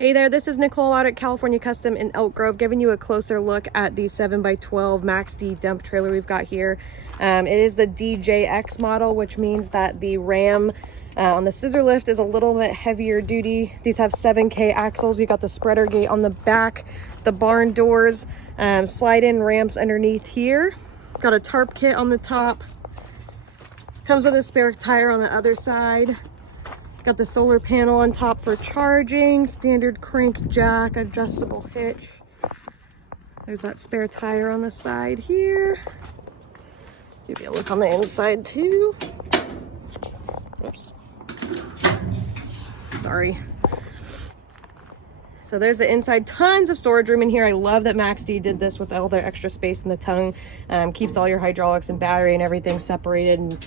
Hey there, this is Nicole out at California Custom in Elk Grove, giving you a closer look at the 7x12 Maxx-D dump trailer we've got here. It is the DJX model, which means that the ram on the scissor lift is a little bit heavier duty. These have 7K axles. You got the spreader gate on the back, the barn doors, slide-in ramps underneath here. Got a tarp kit on the top. Comes with a spare tire on the other side. Got the solar panel on top for charging, standard crank jack, adjustable hitch. There's that spare tire on the side here. Give you a look on the inside too. Oops. Sorry. So there's the inside, tons of storage room in here. I love that Maxx-D did this with all their extra space in the tongue. Keeps all your hydraulics and battery and everything separated and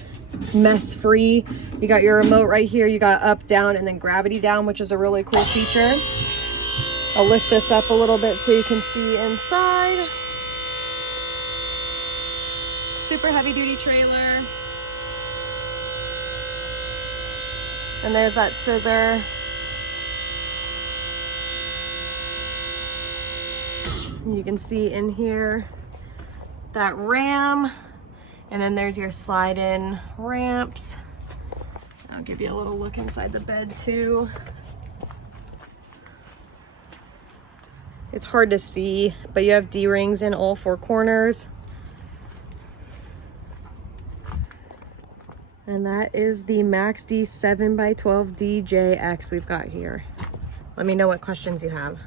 mess free. You got your remote right here. You got up, down, and then gravity down, which is a really cool feature. I'll lift this up a little bit so you can see inside. Super heavy duty trailer. And there's that scissor. You can see in here that ram, and then there's your slide-in ramps. I'll give you a little look inside the bed too. It's hard to see, but you have D-rings in all four corners. And that is the Maxx-D 7x12 DJX we've got here. Let me know what questions you have.